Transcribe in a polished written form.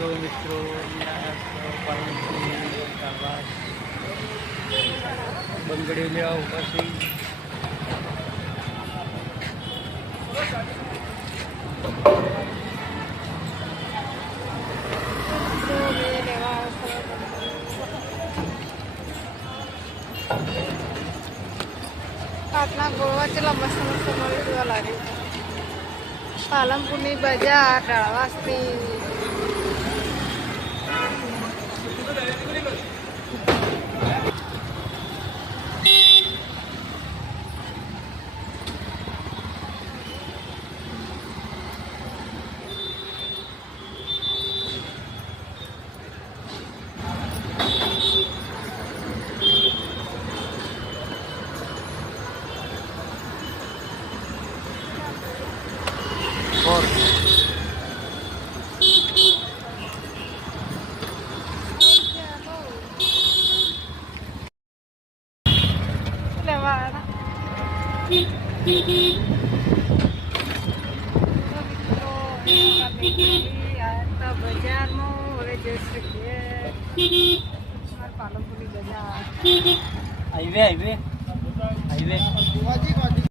તો મિત્રો બંગડી લેવા ઉભા છે. આટલા ગોળવા ચેલા મસ્ત મસ્ત મળી જોવા લાગે. પાલનપુરની બજાર ઢાળવાસથી બજારમાં હવે જઈ શકીએ. પાલનપુરની બજાર હાઈવે હાઈવે હાઈવે